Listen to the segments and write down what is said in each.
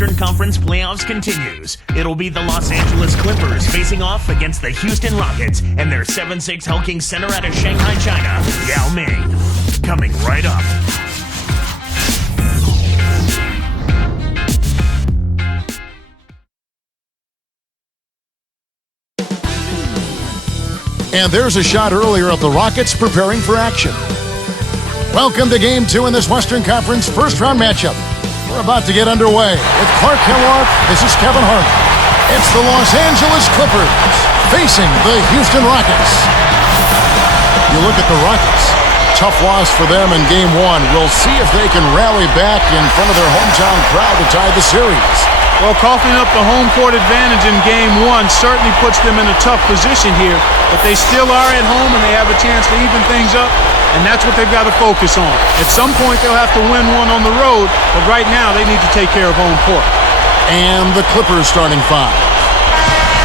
Western Conference playoffs continues. It'll be the Los Angeles Clippers facing off against the Houston Rockets and their 7'6" hulking center out of Shanghai, China, Yao Ming. Coming right up. And there's a shot earlier of the Rockets preparing for action. Welcome to Game 2 in this Western Conference first-round matchup. We're about to get underway with Clark Kellogg. This is Kevin Harlan. It's the Los Angeles Clippers facing the Houston Rockets. You look at the Rockets. Tough loss for them in Game 1. We'll see if they can rally back in front of their hometown crowd to tie the series. Well, coughing up the home court advantage in Game 1 certainly puts them in a tough position here, but they still are at home and they have a chance to even things up, and that's what they've got to focus on. At some point, they'll have to win one on the road, but right now, they need to take care of home court. And the Clippers starting five.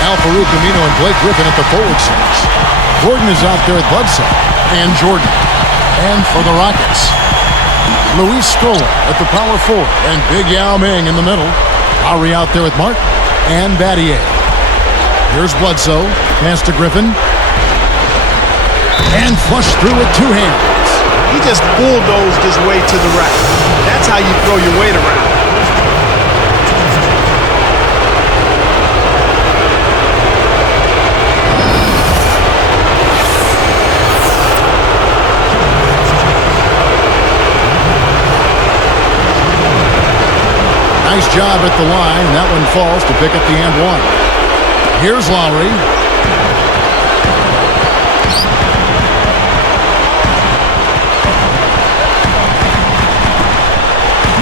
Al-Farouq Aminu and Blake Griffin at the forward six. Gordon is out there at Bledsoe and Jordan. And for the Rockets, Luis Scola at the power forward and Big Yao Ming in the middle. Lowry out there with Martin and Battier. Here's Bledsoe, pass to Griffin. And flush through with two hands. He just bulldozed his way to the rack. That's how you throw your weight around. Nice job at the line. That one falls to pick up the and one. Here's Lowry.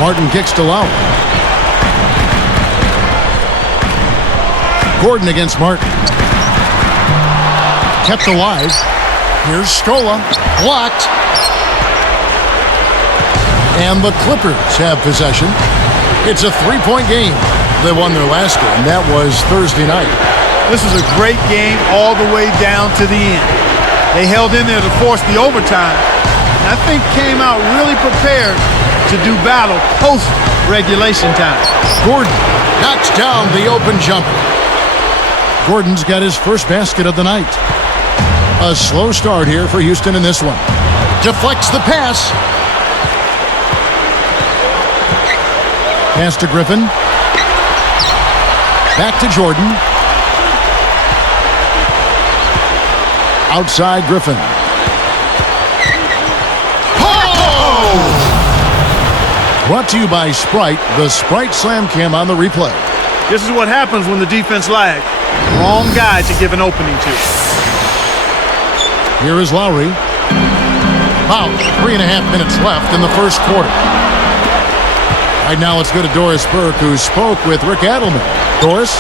Martin kicks to Lowry. Gordon against Martin. Kept alive. Here's Scola. Blocked. And the Clippers have possession. It's a three-point game. They won their last game. That was Thursday night. This is a great game all the way down to the end. They held in there to force the overtime, and I think came out really prepared to do battle post-regulation time. Gordon knocks down the open jumper. Gordon's got his first basket of the night. A slow start here for Houston in this one. Deflects the pass. Pass to Griffin. Back to Jordan. Outside Griffin. Oh! Brought to you by Sprite, the Sprite Slam Cam on the replay. This is what happens when the defense lags. Wrong guy to give an opening to. Here is Lowry. About 3.5 minutes left in the first quarter. Right now, let's go to Doris Burke, who spoke with Rick Adelman. Doris?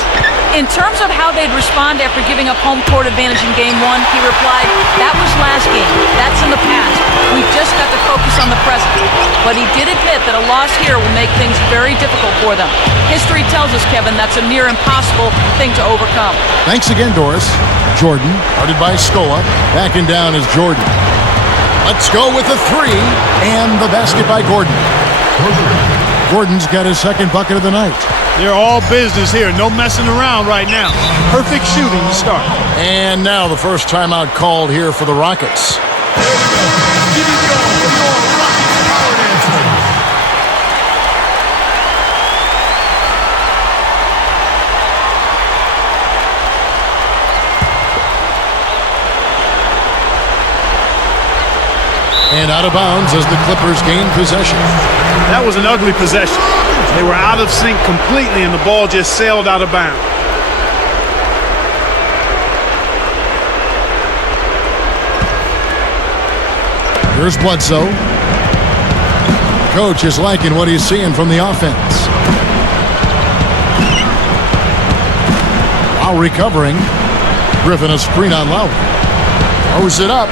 In terms of how they'd respond after giving up home court advantage in Game 1, he replied, that was last game. That's in the past. We've just got to focus on the present. But he did admit that a loss here will make things very difficult for them. History tells us, Kevin, that's a near impossible thing to overcome. Thanks again, Doris. Jordan, guarded by Scola. Backing down is Jordan. Let's go with the three. And the basket by Gordon. Gordon's got his second bucket of the night. They're all business here. No messing around right now. Perfect shooting to start. And now the first timeout called here for the Rockets. And out of bounds as the Clippers gain possession. That was an ugly possession. They were out of sync completely and the ball just sailed out of bounds. Here's Bledsoe. Coach is liking what he's seeing from the offense. Lowry covering. Griffin a screen on Lowry. Throws it up.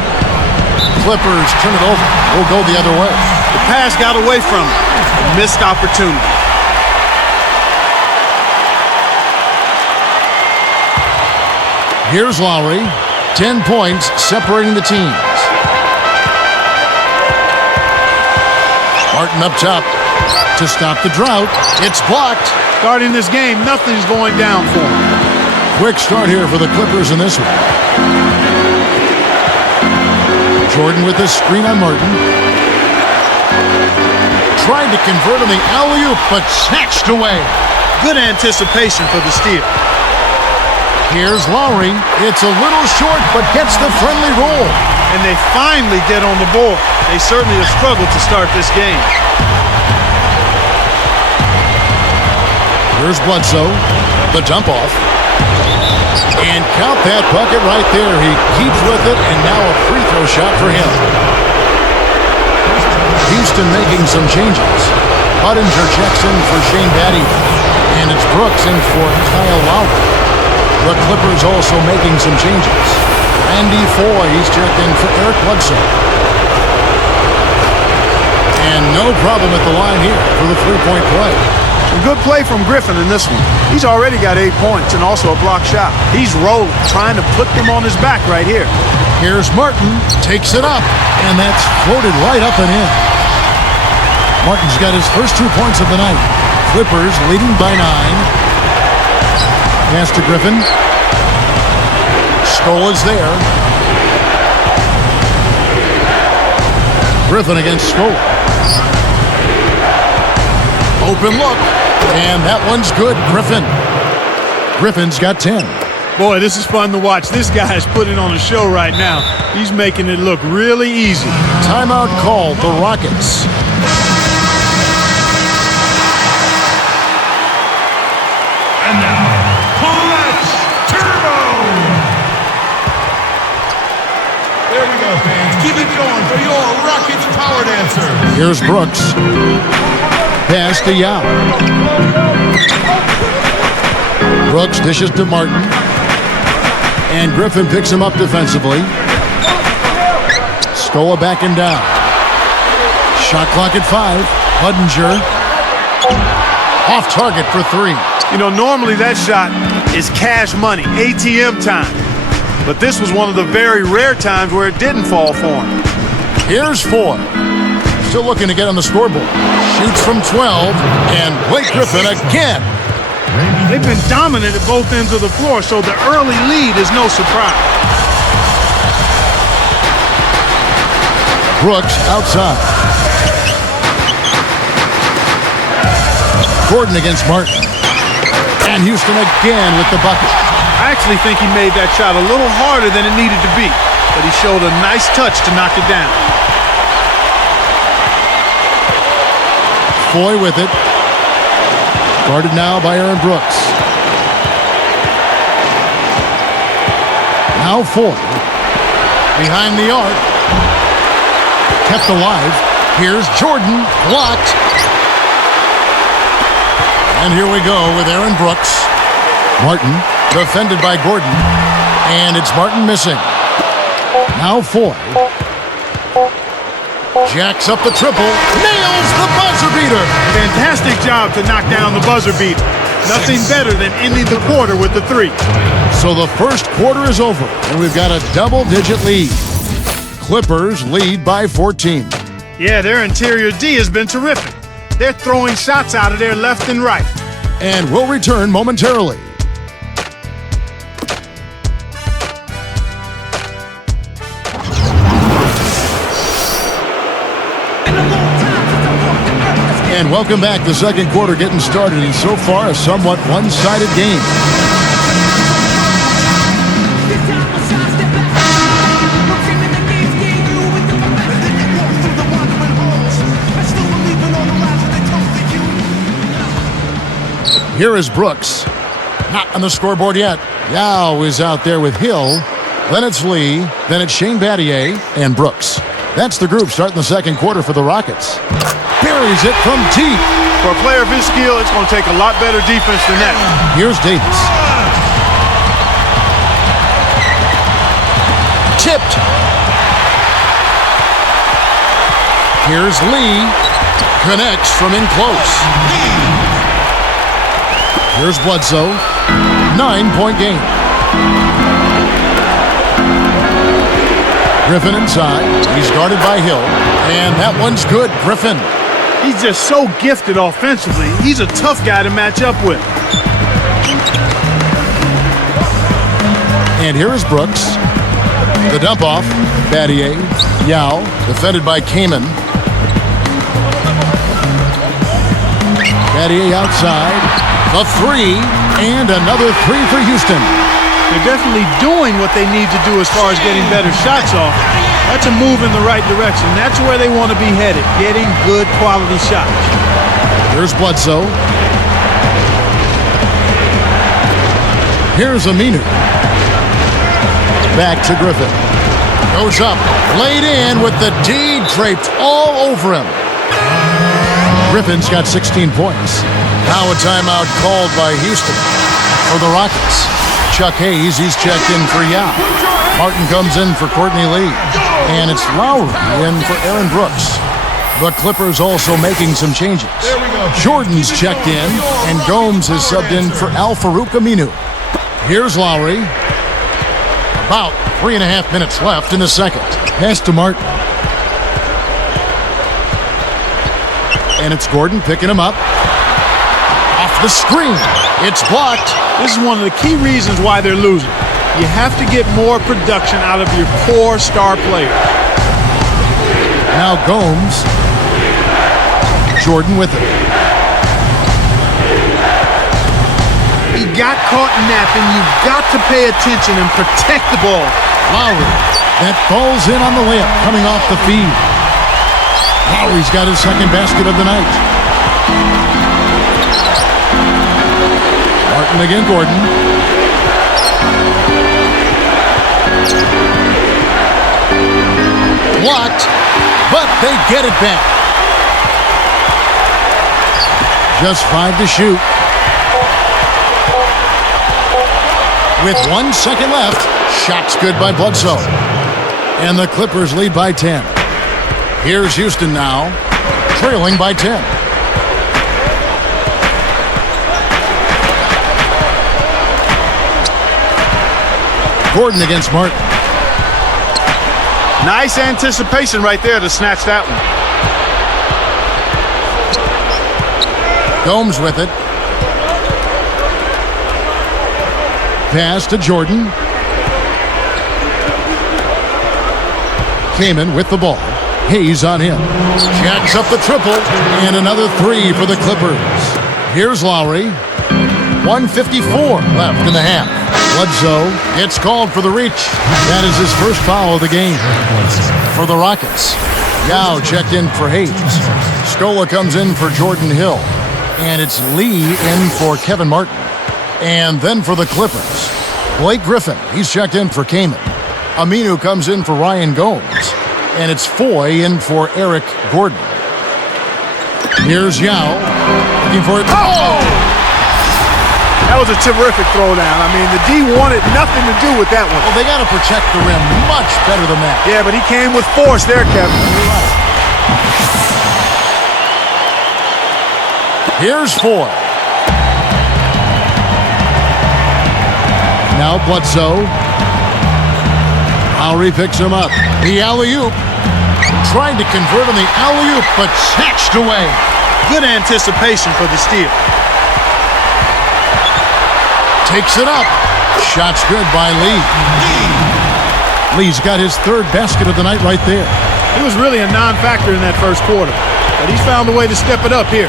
Clippers turn it over. We'll go the other way. The pass got away from him. A missed opportunity. Here's Lowry. 10 points separating the teams. Martin up top. To stop the drought, it's blocked. Starting this game, nothing's going down for him. Quick start here for the Clippers in this one. Jordan with the screen on Martin. Tried to convert on the alley-oop, but snatched away. Good anticipation for the steal. Here's Lowry. It's a little short, but gets the friendly roll. And they finally get on the board. They certainly have struggled to start this game. Here's Bledsoe. The dump off. And count that bucket right there. He keeps with it, and now a free throw shot for him. Houston making some changes. Budinger checks in for Shane Battier. And it's Brooks in for Kyle Lowry. The Clippers also making some changes. Randy Foye, he's checked in for Eric Bledsoe. And no problem at the line here for the three-point play. A good play from Griffin in this one. He's already got 8 points and also a block shot. He's rolling, trying to put them on his back right here. Here's Martin, takes it up, and that's floated right up and in. Martin's got his first 2 points of the night. Clippers leading by 9. Pass to Griffin. Skola's there. Griffin against Skola. Open look. And that one's good, Griffin. Griffin's got 10. Boy, this is fun to watch. This guy is putting on a show right now. He's making it look really easy. Timeout called, the Rockets. And now, let's turbo! There we go, fans. Keep it going for your Rockets power dancer. Here's Brooks. Pass to Yao. Brooks dishes to Martin. And Griffin picks him up defensively. Skola backing down. Shot clock at 5. Budinger. Off target for 3. You know, normally that shot is cash money, ATM time. But this was one of the very rare times where it didn't fall for him. Here's Foye. Still looking to get on the scoreboard. Shoots from 12, and Blake Griffin again. They've been dominant at both ends of the floor, so the early lead is no surprise. Brooks outside. Gordon against Martin. And Houston again with the bucket. I actually think he made that shot a little harder than it needed to be, but he showed a nice touch to knock it down. Foye with it. Guarded now by Aaron Brooks. Now Foye. Behind the arc. Kept alive. Here's Jordan. Blocked. And here we go with Aaron Brooks. Martin defended by Gordon. And it's Martin missing. Now Foye. Jacks up the triple. Nails the buzzer beater. Fantastic job to knock down the buzzer beater. Nothing better than ending the quarter with the 3. So the first quarter is over, and we've got a double-digit lead. Clippers lead by 14. Yeah, their interior D has been terrific. They're throwing shots out of there left and right. And we'll return momentarily. And welcome back. The second quarter getting started, and so far a somewhat one-sided game. Here is Brooks. Not on the scoreboard yet. Yao is out there with Hill. Then it's Lee. Then it's Shane Battier and Brooks. That's the group starting the second quarter for the Rockets. Buries it from deep. For a player of his skill, it's going to take a lot better defense than that. Here's Davis. Tipped. Here's Lee. Connects from in close. Here's Bledsoe. 9-point game. Griffin inside. He's guarded by Hill. And that one's good. Griffin. He's just so gifted offensively. He's a tough guy to match up with. And here is Brooks. The dump off. Battier. Yao. Defended by Kamen. Battier outside. The three. And another three for Houston. They're definitely doing what they need to do as far as getting better shots off. That's a move in the right direction. That's where they want to be headed, getting good quality shots. Here's Bledsoe. Here's Aminu. Back to Griffin. Goes up, laid in with the D draped all over him. Griffin's got 16 points. Now a timeout called by Houston for the Rockets. Chuck Hayes, he's checked in for Yao. Martin comes in for Courtney Lee. And it's Lowry in for Aaron Brooks. The Clippers also making some changes. Jordan's checked in, and Gomes is subbed in for Al-Farouq Aminu. Here's Lowry. About 3.5 minutes left in the second. Pass to Martin. And it's Gordon picking him up. Off the screen. It's blocked. This is one of the key reasons why they're losing. You have to get more production out of your core star players. Now Gomes. Jordan with it. He got caught napping. You've got to pay attention and protect the ball. Lowry. That falls in on the layup coming off the feed. Lowry's got his second basket of the night. Martin again, Gordon. Blocked, but they get it back. Just 5 to shoot. With 1 second left, shot's good by Bledsoe. And the Clippers lead by 10. Here's Houston now, trailing by 10. Gordon against Martin. Nice anticipation right there to snatch that one. Gomes with it. Pass to Jordan. Kamen with the ball. Hayes on him. Jacks up the triple. And another three for the Clippers. Here's Lowry. 1:54 left in the half. Bledsoe gets called for the reach. That is his first foul of the game. For the Rockets, Yao checked in for Hayes. Scola comes in for Jordan Hill. And it's Lee in for Kevin Martin. And then for the Clippers, Blake Griffin. He's checked in for Kamen. Aminu comes in for Ryan Gomes. And it's Foy in for Eric Gordon. Here's Yao. Looking for it. Oh! That was a terrific throwdown. I mean, the D wanted nothing to do with that one. Well, they got to protect the rim much better than that. Yeah, but he came with force there, Kevin. Here's Foy. Now Bledsoe. Lowry picks him up. The alley-oop. Trying to convert on the alley-oop, but snatched away. Good anticipation for the steal. Takes it up. Shot's good by Lee. Lee's got his third basket of the night right there. He was really a non-factor in that first quarter, but he's found a way to step it up here.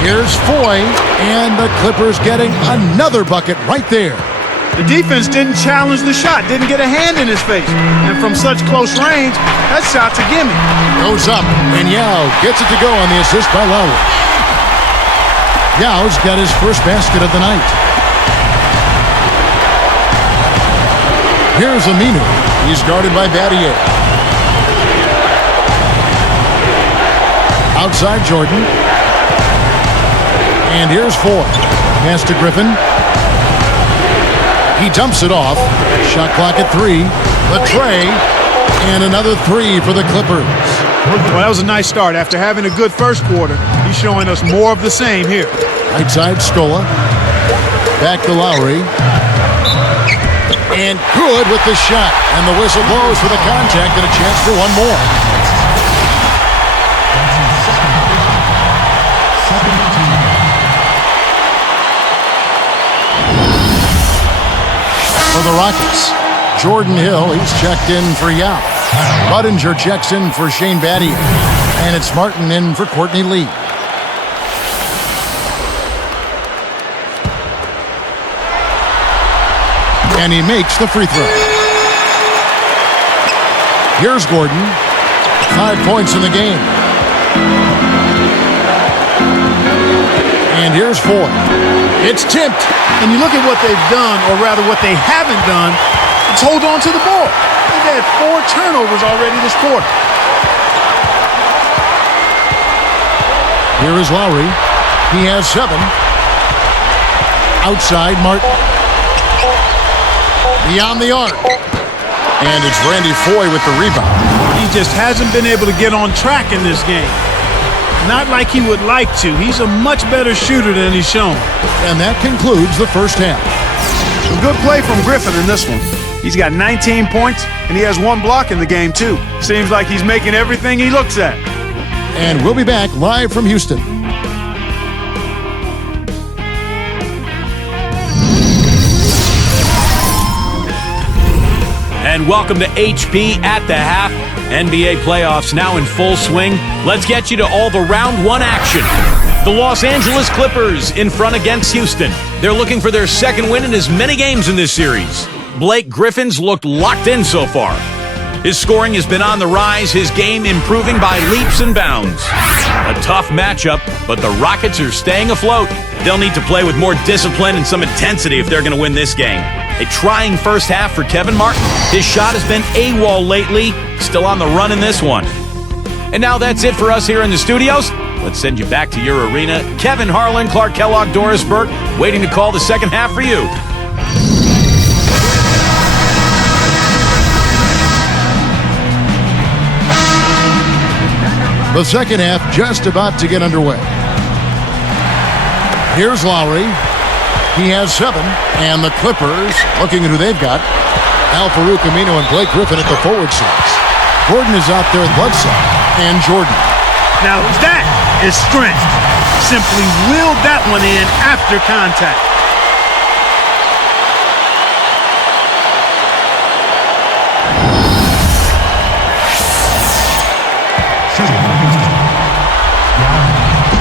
Here's Foy, and the Clippers getting another bucket right there. The defense didn't challenge the shot, didn't get a hand in his face. And from such close range, that shot's a gimme. Goes up, and Yao gets it to go on the assist by Lowry. Yao's got his first basket of the night. Here's Aminu. He's guarded by Battier. Outside Jordan. And here's Foy. Pass to Griffin. He dumps it off. Shot clock at 3. The tray. And another three for the Clippers. Well, that was a nice start. After having a good first quarter, he's showing us more of the same here. Right side, Scola. Back to Lowry. And good with the shot. And the whistle blows for the contact and a chance for one more. for the Rockets. Jordan Hill, he's checked in for Yao. Budinger checks in for Shane Battier. And it's Martin in for Courtney Lee. And he makes the free throw. Here's Gordon. 5 points in the game. And here's Ford. It's tipped. And you look at what they've done, or rather what they haven't done, it's hold on to the ball. They've had 4 turnovers already this quarter. Here is Lowry. He has 7. Outside, Martin. Beyond the arc. And it's Randy Foye with the rebound. He just hasn't been able to get on track in this game. Not like he would like to. He's a much better shooter than he's shown. And that concludes the first half. Some good play from Griffin in this one. He's got 19 points, and he has 1 block in the game, too. Seems like he's making everything he looks at. And we'll be back live from Houston. And welcome to HP at the Half. NBA playoffs now in full swing. Let's get you to all the round 1 action. The Los Angeles Clippers in front against Houston. They're looking for their second win in as many games in this series. Blake Griffin's looked locked in so far. His scoring has been on the rise, his game improving by leaps and bounds. A tough matchup, but the Rockets are staying afloat. They'll need to play with more discipline and some intensity if they're going to win this game. A trying first half for Kevin Martin. His shot has been AWOL lately, still on the run in this one. And now that's it for us here in the studios. Let's send you back to your arena. Kevin Harlan, Clark Kellogg, Doris Burke, waiting to call the second half for you. The second half just about to get underway. Here's Lowry. He has 7. And the Clippers, looking at who they've got, Al-Farouq Aminu and Blake Griffin at the forward six. Gordon is out there with Bledsoe and Jordan. Now that is strength. Simply willed that one in after contact.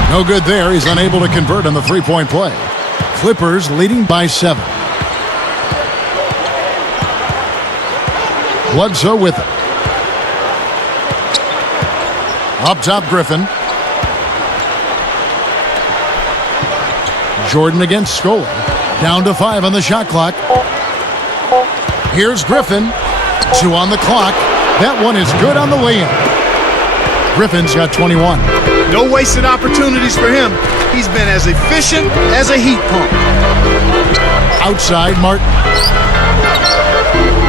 No good there. He's unable to convert on the three-point play. Clippers leading by 7. Bledsoe with it. Up top, Griffin. Jordan against Scola. Down to 5 on the shot clock. Here's Griffin. 2 on the clock. That one is good on the lay-in. Griffin's got 21. No wasted opportunities for him. He's been as efficient as a heat pump. Outside, Martin.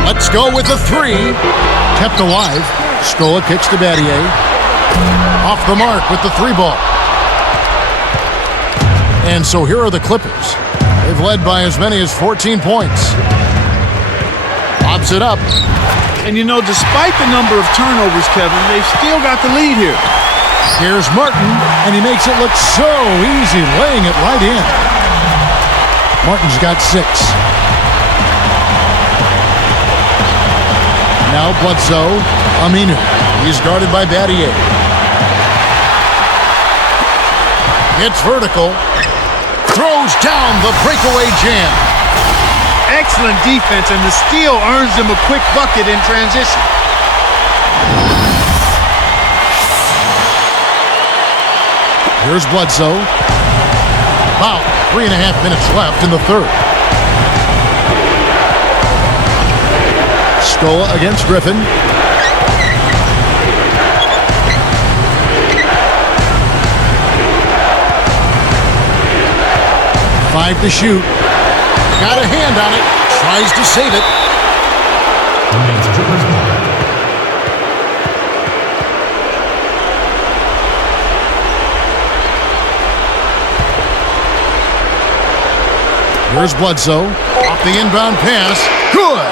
Let's go with the 3. Kept alive. Scola kicks to Battier. Off the mark with the 3 ball. And so here are the Clippers. They've led by as many as 14 points. Lobs it up. And you know, despite the number of turnovers, Kevin, they've still got the lead here. Here's Martin, and he makes it look so easy, laying it right in. Martin's got 6. Now Bledsoe, Aminu. He's guarded by Battier. It's vertical. Throws down the breakaway jam. Excellent defense, and the steal earns them a quick bucket in transition. Here's Bledsoe. About 3.5 minutes left in the third. Scola against Griffin. Five to shoot. Got a hand on it. Tries to save it. Here's Bledsoe. Off the inbound pass. Good.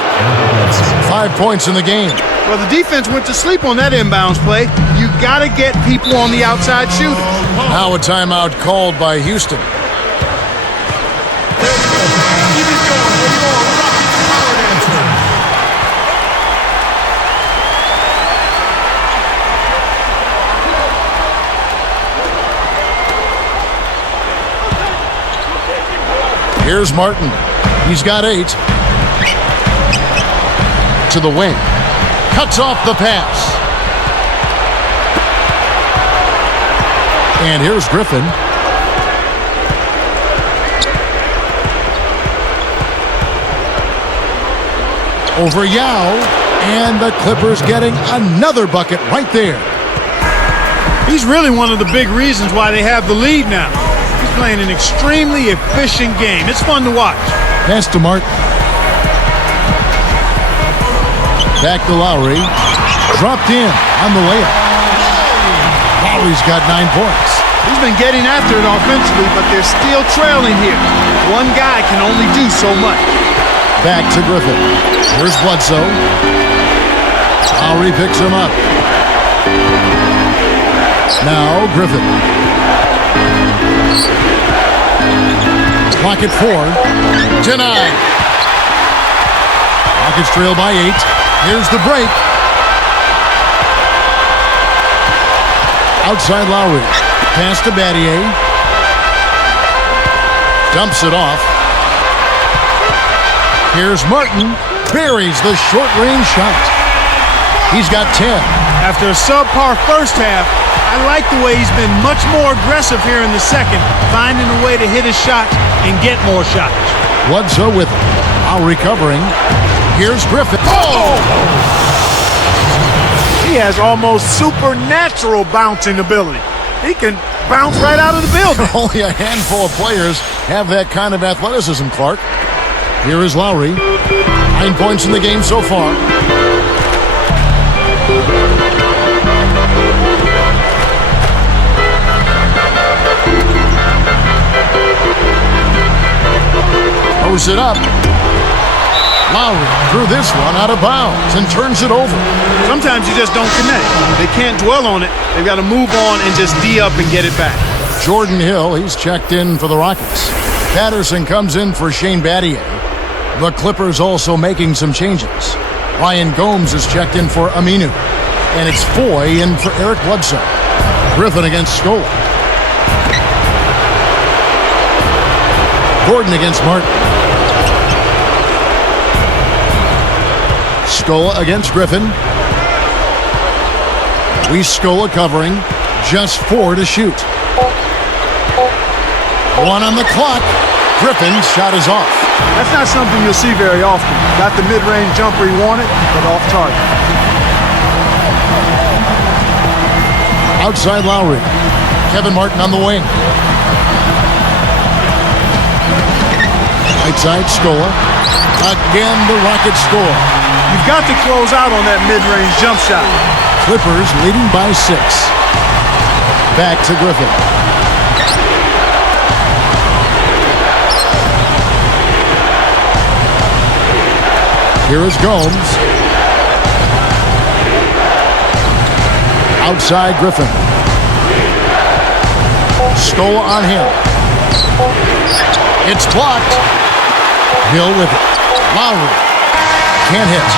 5 points in the game. Well, the defense went to sleep on that inbounds play. You got to get people on the outside shooting. Now a timeout called by Houston. Here's Martin. He's got 8. To the wing. Cuts off the pass. And here's Griffin. Over Yao. And the Clippers getting another bucket right there. He's really one of the big reasons why they have the lead now. He's playing an extremely efficient game. It's fun to watch. Pass to Martin. Back to Lowry. Dropped in on the layup. Lowry's got 9 points. He's been getting after it offensively, but they're still trailing here. One guy can only do so much. Back to Griffin. Here's Bledsoe. Lowry picks him up. Now Griffin. Clock at 4. Denied. Rockets trail by 8. Here's the break. Outside Lowry. Pass to Battier. Dumps it off. Here's Martin. Buries the short-range shot. He's got 10. After a subpar first half, I like the way he's been much more aggressive here in the second, finding a way to hit his shot and get more shots. Bledsoe with it. Lowry covering. Here's Griffin. Oh! He has almost supernatural bouncing ability. He can bounce right out of the building. Only a handful of players have that kind of athleticism, Clark. Here is Lowry. 9 points in the game so far. Throws it up. Lowry threw this one out of bounds and turns it over. Sometimes you just don't connect. They can't dwell on it. They've got to move on and just D up and get it back. Jordan Hill, he's checked in for the Rockets. Patterson comes in for Shane Battier. The Clippers also making some changes. Ryan Gomes is checked in for Aminu. And it's Foy in for Eric Bledsoe. Griffin against Scola. Gordon against Martin. Scola against Griffin. Scola covering. Just 4 to shoot. 1 on the clock. Griffin's shot is off. That's not something you'll see very often. Got the mid-range jumper he wanted, but off target. Outside Lowry. Kevin Martin on the wing. Right side Scola. Again the Rockets score. You've got to close out on that mid-range jump shot. Clippers leading by 6. Back to Griffin. Here is Gomes. Outside Griffin. Scola on him. It's blocked. Hill with it. Lowry. Can't hit.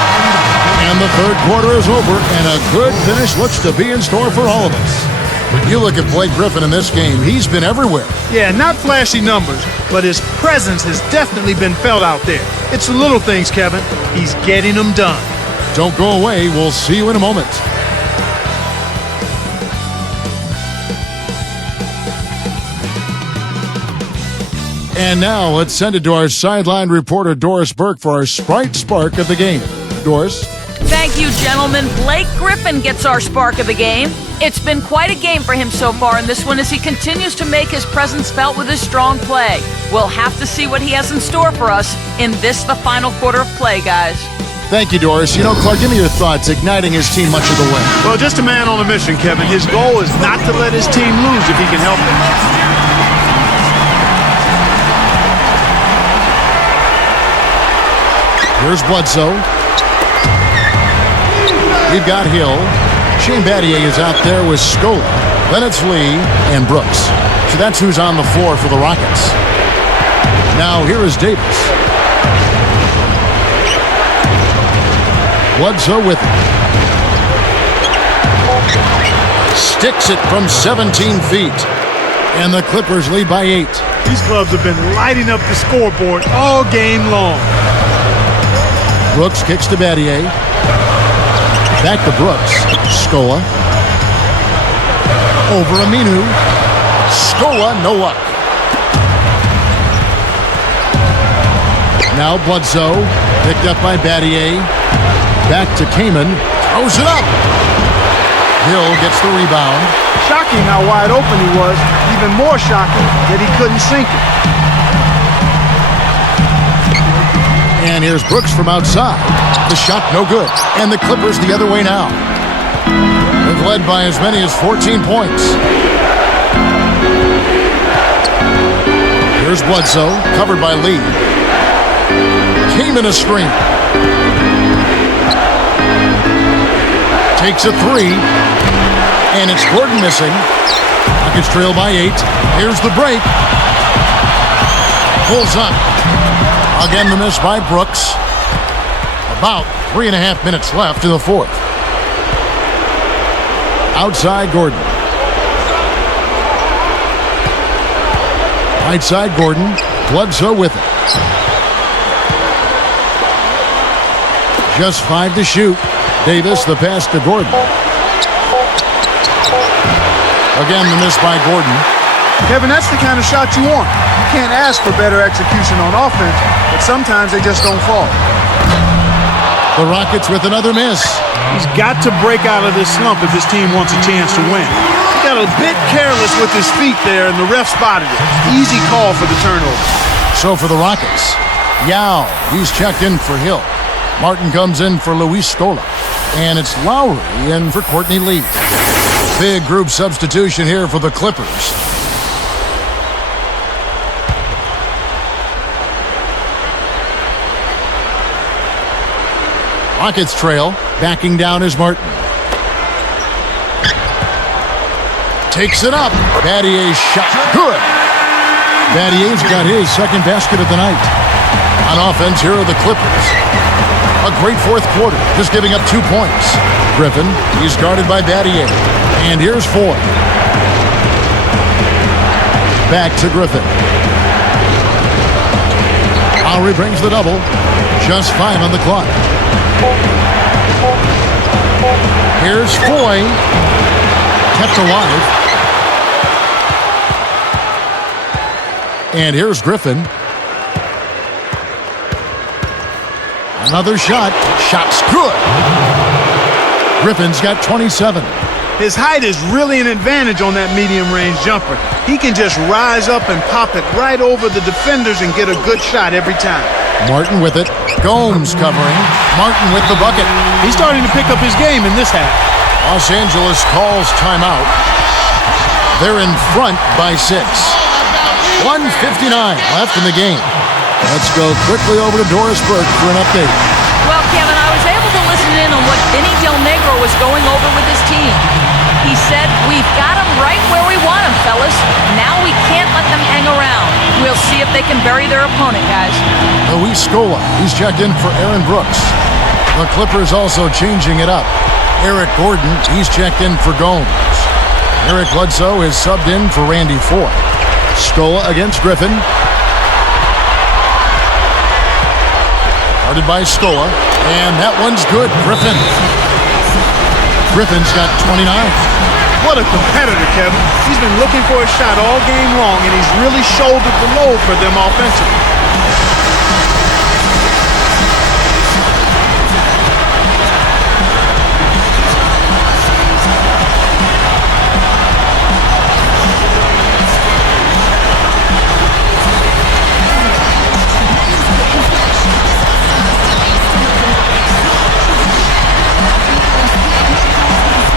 And the third quarter is over, and a good finish looks to be in store for all of us. When you look at Blake Griffin in this game, he's been everywhere. Yeah, not flashy numbers, but his presence has definitely been felt out there. It's the little things, Kevin. He's getting them done. Don't go away. We'll see you in a moment. And now let's send it to our sideline reporter, Doris Burke, for our Sprite Spark of the game. Doris? Thank you, gentlemen. Blake Griffin gets our spark of the game. It's been quite a game for him so far in this one as he continues to make his presence felt with his strong play. We'll have to see what he has in store for us in this, the final quarter of play, guys. Thank you, Doris. You know, Clark, give me your thoughts igniting his team much of the way. Well, just a man on a mission, Kevin. His goal is not to let his team lose if he can help it. Here's Bledsoe. We've got Hill. Shane Battier is out there with Scola. Then it's Lee and Brooks. So that's who's on the floor for the Rockets. Now here is Davis. Bledsoe with it. Sticks it from 17 feet. And the Clippers lead by 8. These clubs have been lighting up the scoreboard all game long. Brooks kicks to Battier. Back to Brooks. Scola. Over Aminu. Scola, no luck. Now Bledsoe. Picked up by Battier. Back to Kaman. Throws it up. Hill gets the rebound. Shocking how wide open he was. Even more shocking that he couldn't sink it. And here's Brooks from outside. The shot no good. And the Clippers the other way now. They've led by as many as 14 points. Here's Bledsoe, covered by Lee. Came in a screen. Takes a three. And it's Gordon missing. Rockets trail by 8. Here's the break. Pulls up. Again, the miss by Brooks. About 3.5 minutes left in the fourth. Outside Gordon. Right side Gordon. Bledsoe with it. Just 5 to shoot. Davis, the pass to Gordon. Again, the miss by Gordon. Kevin, that's the kind of shot you want. You can't ask for better execution on offense, but sometimes they just don't fall. The Rockets with another miss. He's got to break out of this slump if his team wants a chance to win. He got a bit careless with his feet there, and the ref spotted it. Easy call for the turnover. So for the Rockets, Yao, he's checked in for Hill. Martin comes in for Luis Scola. And it's Lowry in for Courtney Lee. Big group substitution here for the Clippers. Rockets trail. Backing down is Martin. Takes it up. Battier's shot. Good. Battier's got his second basket of the night. On offense, here are the Clippers. A great fourth quarter, just giving up 2 points. Griffin, he's guarded by Battier. And here's Foy. Back to Griffin. Lowry brings the double. Just 5 on the clock. Here's Foy. Kept alive. And here's Griffin. Another shot. Shot's good. Griffin's got 27. His height is really an advantage on that medium-range jumper. He can just rise up and pop it right over the defenders and get a good shot every time. Martin with it. Gomes covering. Martin with the bucket. He's starting to pick up his game in this half. Los Angeles calls timeout. They're in front by 6. 1:59 left in the game. Let's go quickly over to Doris Burke for an update. Well, Kevin, I was able to listen in on what Vinny Del Negro was going over with his team. He said, we've got them right where we want them, fellas. Now we can't let them hang around. We'll see if they can bury their opponent, guys. Luis Scola, he's checked in for Aaron Brooks. The Clippers also changing it up. Eric Gordon, he's checked in for Gomes. Eric Bledsoe is subbed in for Randy Foy. Scola against Griffin. Guarded by Scola. And that one's good. Griffin's got 29. What a competitor, Kevin. He's been looking for a shot all game long, and he's really shouldered the load for them offensively.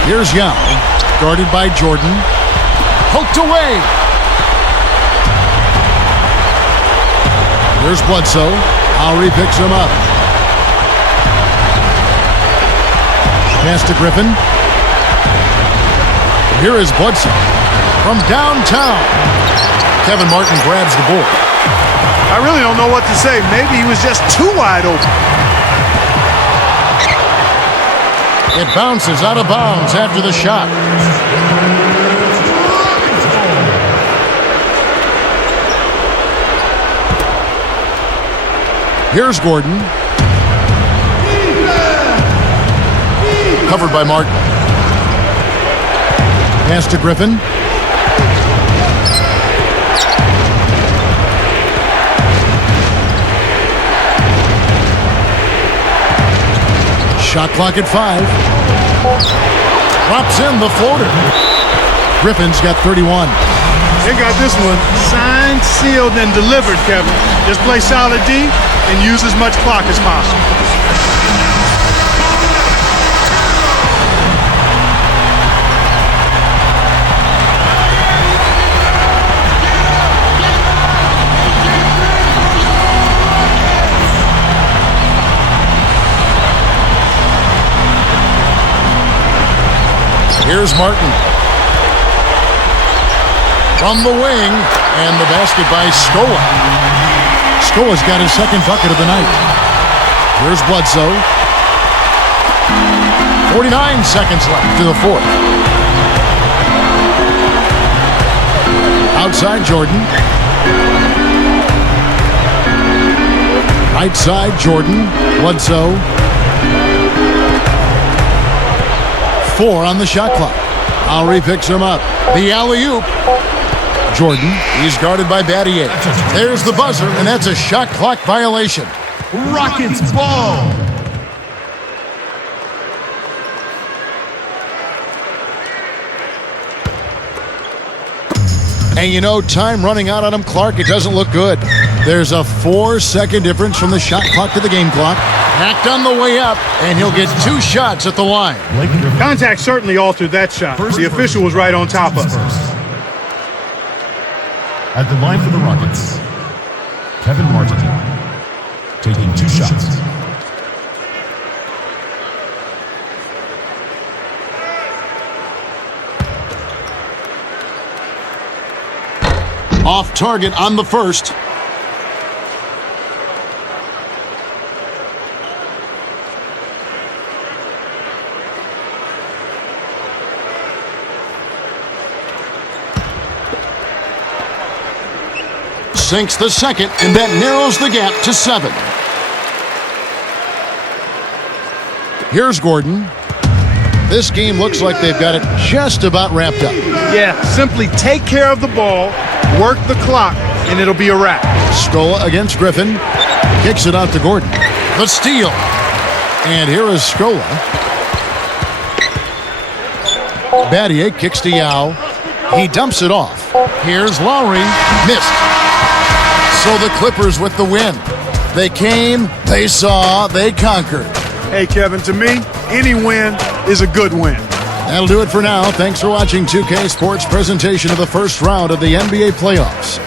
Here's Yao, guarded by Jordan. Poked away. Here's Bledsoe. Lowry picks him up. Pass to Griffin. Here is Bledsoe from downtown. Kevin Martin grabs the board. I really don't know what to say. Maybe he was just too wide open. It bounces out of bounds after the shot. Here's Gordon. Covered by Martin. Pass to Griffin. Shot clock at 5. Drops in the floater. Griffin's got 31. They got this one signed, sealed, and delivered, Kevin. Just play solid D and use as much clock as possible. Here's Martin. From the wing, and the basket by Scola. Scola's got his second bucket of the night. Here's Bledsoe. 49 seconds left to the fourth. Outside Jordan. Right side Jordan. Bledsoe. 4 on the shot clock. Lowry picks him up. The alley-oop. Jordan, he's guarded by Battier. There's the buzzer, and that's a shot clock violation. Rockets ball. And you know, time running out on him, Clark, it doesn't look good. There's a 4-second difference from the shot clock to the game clock. Hacked on the way up, and he'll get 2 shots at the line. Contact certainly altered that shot. The official was right on top of it. At the line for the Rockets, Kevin Martin taking 2 shots. Off target on the first. Sinks the second, and that narrows the gap to 7. Here's Gordon. This game looks like they've got it just about wrapped up. Yeah, simply take care of the ball, work the clock, and it'll be a wrap. Scola against Griffin. Kicks it out to Gordon. The steal. And here is Scola. Battier kicks to Yao. He dumps it off. Here's Lowry. Missed. So the Clippers with the win. They came, they saw, they conquered. Hey, Kevin, to me, any win is a good win. That'll do it for now. Thanks for watching 2K Sports' presentation of the first round of the NBA playoffs.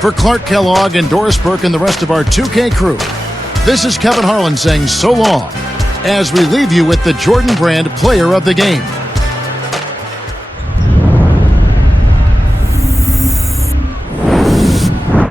For Clark Kellogg and Doris Burke and the rest of our 2K crew, this is Kevin Harlan saying so long as we leave you with the Jordan Brand Player of the Game.